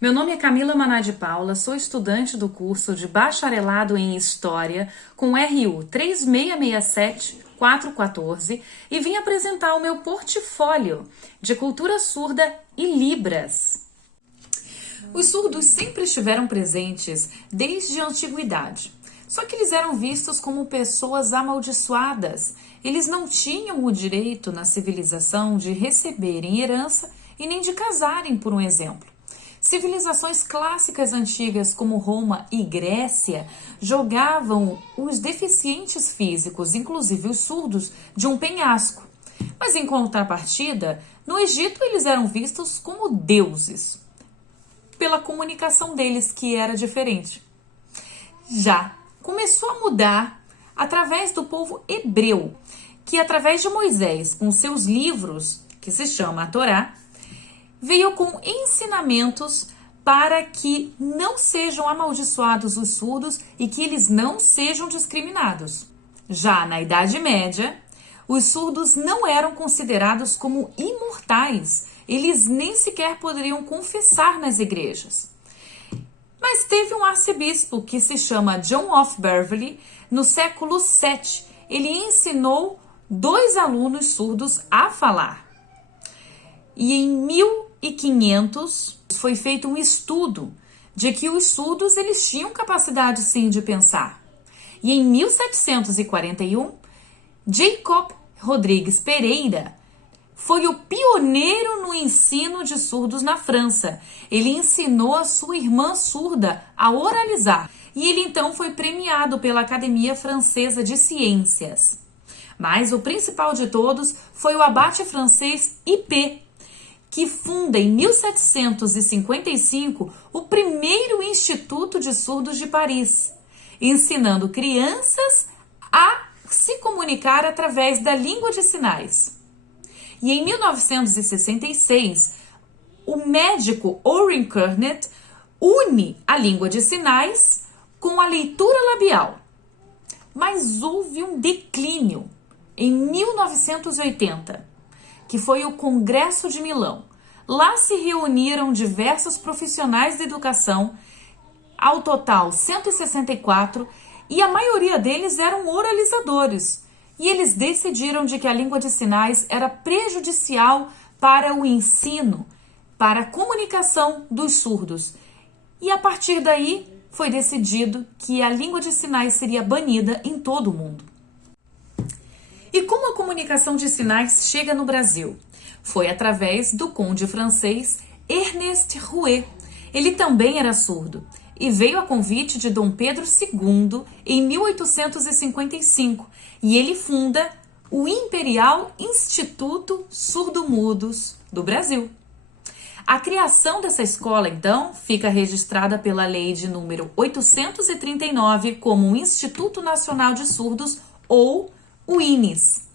Meu nome é Camila Maná de Paula, sou estudante do curso de Bacharelado em História com RU 3667-414 e vim apresentar o meu portfólio de cultura surda e Libras. Os surdos sempre estiveram presentes desde a antiguidade, só que eles eram vistos como pessoas amaldiçoadas. Eles não tinham o direito na civilização de receberem herança e nem de casarem, por um exemplo. Civilizações clássicas antigas como Roma e Grécia jogavam os deficientes físicos, inclusive os surdos, de um penhasco. Mas em contrapartida, no Egito eles eram vistos como deuses, pela comunicação deles, que era diferente. Já começou a mudar através do povo hebreu, que através de Moisés, com seus livros, que se chama a Torá, veio com ensinamentos para que não sejam amaldiçoados os surdos e que eles não sejam discriminados. Já na Idade Média, os surdos não eram considerados como imortais, eles nem sequer poderiam confessar nas igrejas. Mas teve um arcebispo que se chama John of Beverley, no século VII. Ele ensinou 2 alunos surdos a falar. E em 1500 foi feito um estudo de que os surdos eles tinham capacidade sim de pensar. E em 1741, Jacob Rodrigues Pereira foi o pioneiro no ensino de surdos na França. Ele ensinou a sua irmã surda a oralizar. E ele então foi premiado pela Academia Francesa de Ciências. Mas o principal de todos foi o abate francês Hippé, que funda em 1755 o primeiro Instituto de Surdos de Paris, ensinando crianças a se comunicar através da língua de sinais. E em 1966, o médico Oren Kernet une a língua de sinais com a leitura labial. Mas houve um declínio em 1980, que foi o Congresso de Milão. Lá se reuniram diversos profissionais da educação, ao total 164, e a maioria deles eram oralizadores. E eles decidiram de que a língua de sinais era prejudicial para o ensino, para a comunicação dos surdos. E a partir daí foi decidido que a língua de sinais seria banida em todo o mundo. E como a comunicação de sinais chega no Brasil? Foi através do conde francês Ernest Rouet. Ele também era surdo e veio a convite de Dom Pedro II em 1855 e ele funda o Imperial Instituto Surdo-Mudos do Brasil. A criação dessa escola, então, fica registrada pela lei de número 839 como um Instituto Nacional de Surdos, ou o INIS.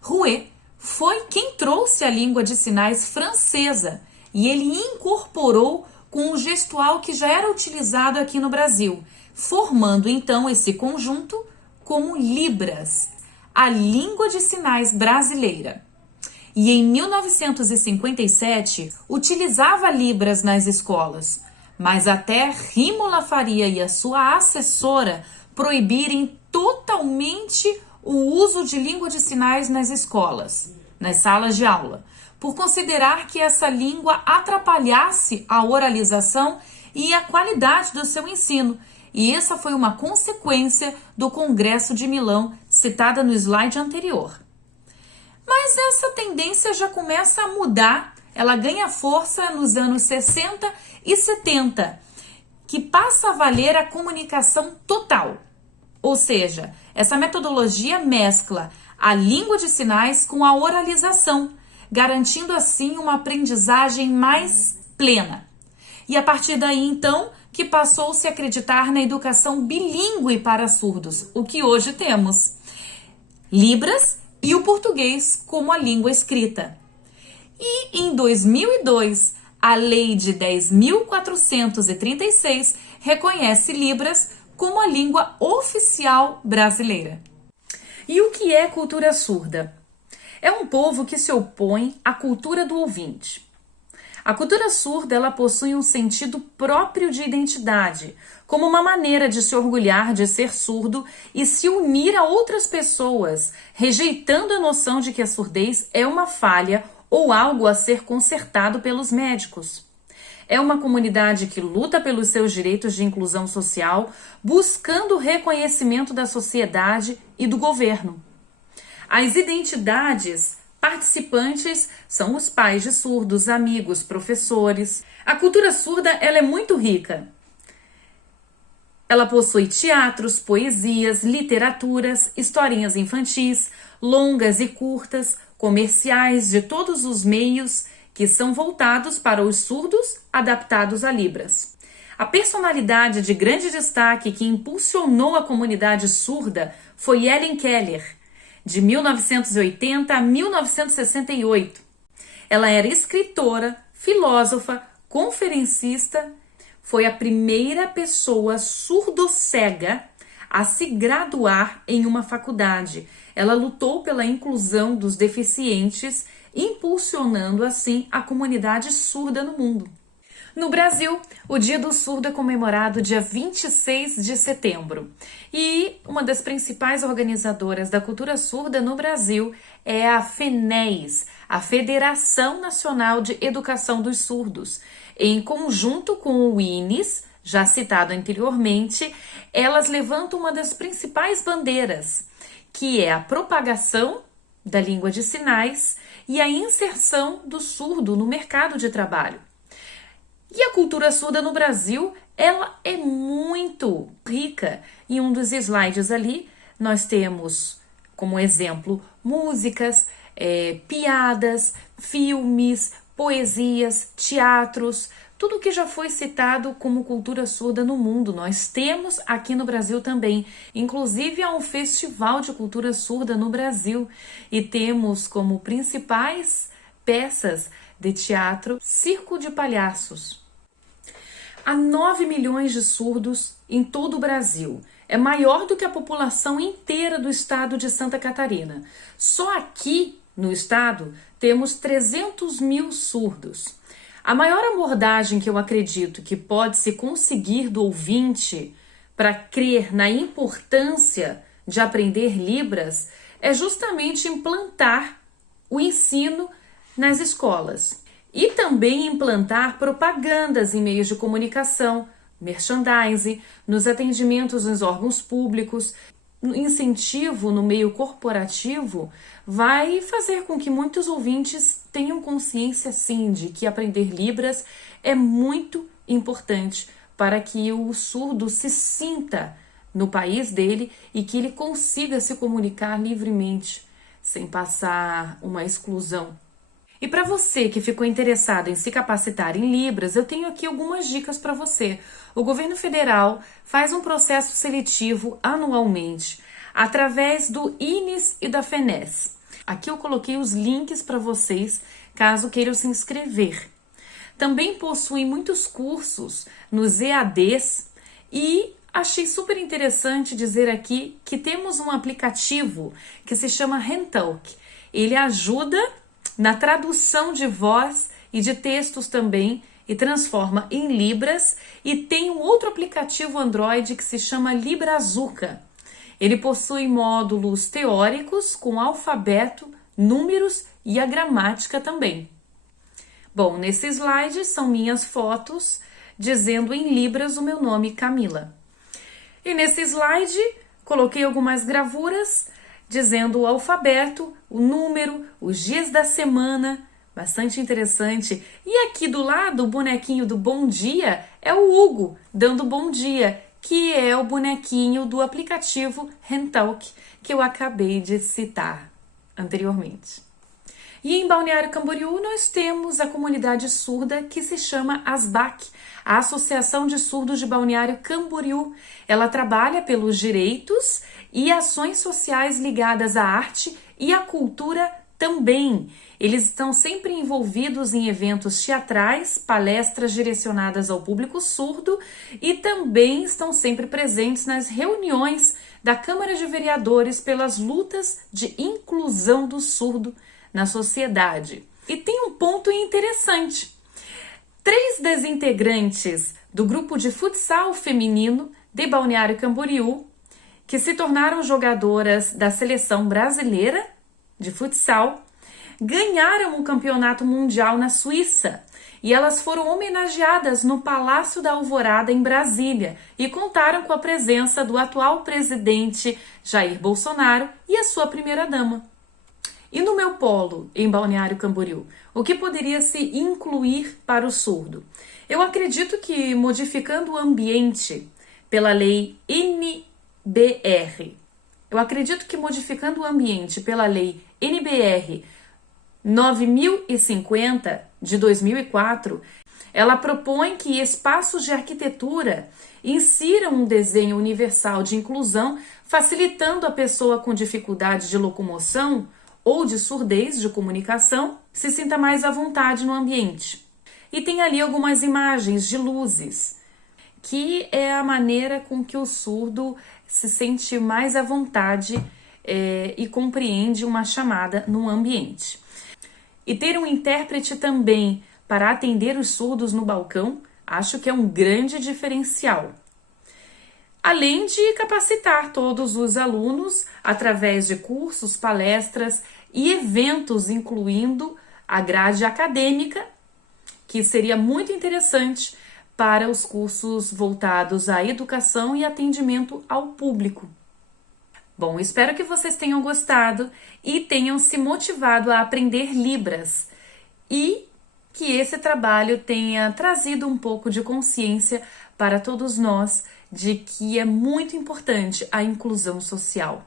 Rouet foi quem trouxe a língua de sinais francesa e ele incorporou com o gestual que já era utilizado aqui no Brasil, formando então esse conjunto como Libras, a língua de sinais brasileira. E em 1957 utilizava Libras nas escolas, mas até Rímola Faria e a sua assessora proibirem totalmente o uso de língua de sinais nas escolas, nas salas de aula, por considerar que essa língua atrapalhasse a oralização e a qualidade do seu ensino. E essa foi uma consequência do Congresso de Milão, citada no slide anterior. Mas essa tendência já começa a mudar, ela ganha força nos anos 60 e 70, que passa a valer a comunicação total. Ou seja, essa metodologia mescla a língua de sinais com a oralização, garantindo assim uma aprendizagem mais plena. E a partir daí, então, que passou-se a acreditar na educação bilíngue para surdos, o que hoje temos. Libras e o português como a língua escrita. E em 2002, a Lei de 10.436 reconhece Libras como a língua oficial brasileira. E o que é cultura surda? É um povo que se opõe à cultura do ouvinte. A cultura surda, ela possui um sentido próprio de identidade, como uma maneira de se orgulhar de ser surdo e se unir a outras pessoas, rejeitando a noção de que a surdez é uma falha ou algo a ser consertado pelos médicos. É uma comunidade que luta pelos seus direitos de inclusão social, buscando o reconhecimento da sociedade e do governo. As identidades participantes são os pais de surdos, amigos, professores. A cultura surda, ela é muito rica. Ela possui teatros, poesias, literaturas, historinhas infantis, longas e curtas, comerciais de todos os meios que são voltados para os surdos, adaptados a Libras. A personalidade de grande destaque que impulsionou a comunidade surda foi Helen Keller, de 1980 a 1968. Ela era escritora, filósofa, conferencista, foi a primeira pessoa surdo-cega a se graduar em uma faculdade. Ela lutou pela inclusão dos deficientes, impulsionando assim a comunidade surda no mundo. No Brasil, o Dia do Surdo é comemorado dia 26 de setembro. E uma das principais organizadoras da cultura surda no Brasil é a FENES, a Federação Nacional de Educação dos Surdos. Em conjunto com o INES, já citado anteriormente, elas levantam uma das principais bandeiras, que é a propagação da língua de sinais e a inserção do surdo no mercado de trabalho. E a cultura surda no Brasil, ela é muito rica. Em um dos slides ali, nós temos como exemplo músicas, piadas, filmes, poesias, teatros, tudo que já foi citado como cultura surda no mundo. Nós temos aqui no Brasil também. Inclusive, há um festival de cultura surda no Brasil e temos como principais peças de teatro Circo de Palhaços. Há 9 milhões de surdos em todo o Brasil. É maior do que a população inteira do estado de Santa Catarina. Só aqui no estado temos 300 mil surdos. A maior abordagem que eu acredito que pode se conseguir do ouvinte para crer na importância de aprender Libras é justamente implantar o ensino nas escolas. E também implantar propagandas em meios de comunicação, merchandising, nos atendimentos nos órgãos públicos, incentivo no meio corporativo, vai fazer com que muitos ouvintes tenham consciência, sim, de que aprender Libras é muito importante para que o surdo se sinta no país dele e que ele consiga se comunicar livremente, sem passar uma exclusão. E para você que ficou interessado em se capacitar em Libras, eu tenho aqui algumas dicas para você. O governo federal faz um processo seletivo anualmente, através do INES e da FENES. Aqui eu coloquei os links para vocês, caso queiram se inscrever. Também possui muitos cursos nos EADs e achei super interessante dizer aqui que temos um aplicativo que se chama Hentalk. Ele ajuda na tradução de voz e de textos também e transforma em Libras, e tem um outro aplicativo Android que se chama Librazuca. Ele possui módulos teóricos com alfabeto, números e a gramática também. Bom, nesse slide são minhas fotos dizendo em Libras o meu nome, Camila. E nesse slide coloquei algumas gravuras dizendo o alfabeto, o número, os dias da semana, bastante interessante. E aqui do lado, o bonequinho do bom dia é o Hugo, dando bom dia, que é o bonequinho do aplicativo Hentalk, que eu acabei de citar anteriormente. E em Balneário Camboriú nós temos a comunidade surda que se chama ASBAC, a Associação de Surdos de Balneário Camboriú. Ela trabalha pelos direitos e ações sociais ligadas à arte e à cultura também. Eles estão sempre envolvidos em eventos teatrais, palestras direcionadas ao público surdo e também estão sempre presentes nas reuniões da Câmara de Vereadores pelas lutas de inclusão do surdo na sociedade. E tem um ponto interessante. 3 das integrantes do grupo de futsal feminino de Balneário Camboriú, que se tornaram jogadoras da seleção brasileira de futsal, ganharam o campeonato mundial na Suíça e elas foram homenageadas no Palácio da Alvorada, em Brasília, e contaram com a presença do atual presidente Jair Bolsonaro e a sua primeira-dama. E no meu polo, em Balneário Camboriú, o que poderia se incluir para o surdo? Eu acredito que modificando o ambiente pela lei NBR, NBR 9050 de 2004, ela propõe que espaços de arquitetura insiram um desenho universal de inclusão, facilitando a pessoa com dificuldade de locomoção ou de surdez de comunicação se sinta mais à vontade no ambiente. E tem ali algumas imagens de luzes, que é a maneira com que o surdo se sente mais à vontade e compreende uma chamada no ambiente. E ter um intérprete também para atender os surdos no balcão, acho que é um grande diferencial. Além de capacitar todos os alunos através de cursos, palestras e eventos, incluindo a grade acadêmica, que seria muito interessante para os cursos voltados à educação e atendimento ao público. Bom, espero que vocês tenham gostado e tenham se motivado a aprender Libras e que esse trabalho tenha trazido um pouco de consciência para todos nós de que é muito importante a inclusão social.